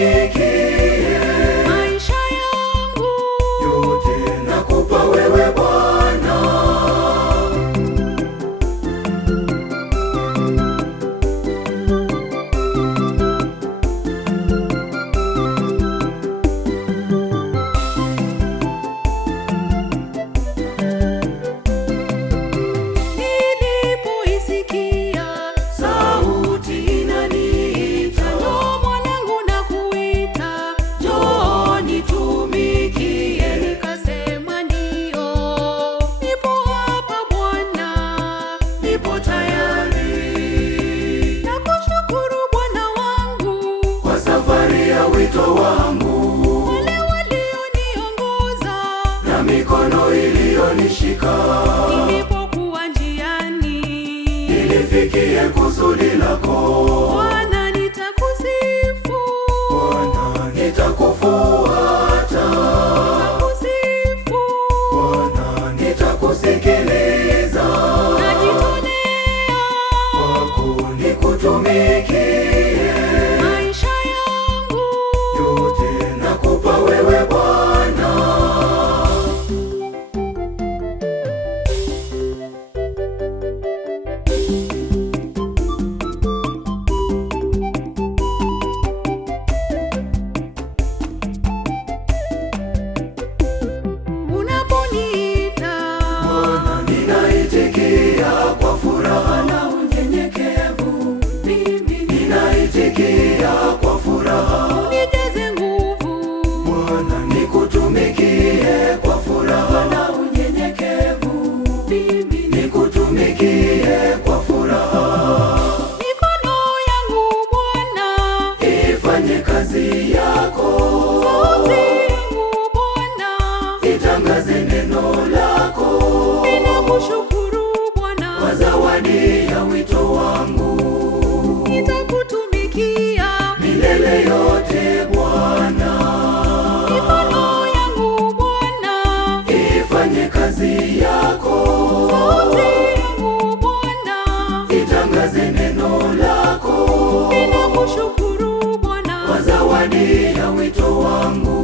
nikutumikie. Maisha yangu yote nakupa wewe Bwana. nilipoisikia Sauti inaniita, njoo mwanangu nakuita, njoo nitumikie. nikasema ndio, nipo hapa Bwana, Nipo tayari nakushukuru Bwana wangu, kwa safari ya wito wangu, wale walioniongoza na mikono iliyonishika, nilipokuwa njiani. nilifikie kusudi lako. Bwana nitakusifu, Bwana nitakufuata, nitakusifu, Bwana nitakusikiliza, najitolea kwako nikutumikie. maisha yangu Yote nakupa wewe Bwana. unaponiita, Bwana ninaitikia kwa furaha na unyenyekevu, mimi ninaitikia kwa furaha. unijaze nguvu, Bwana nikutumikie kwa furaha na unyenyekevu, mimi nikutumikie kwa furaha. mikono yangu Bwana, Ifanye kazi yako, sauti yangu Bwana, itangaze neno lako, ninakushukuru kwa Bwana, zawadi ya wito wangu nitakutumikia milele yote Bwana. mikono yangu Bwana, Ifanye kazi yako, sauti yangu Bwana, itangaze neno lako, ninakushukuru kwa Bwana, zawadi ya wito wangu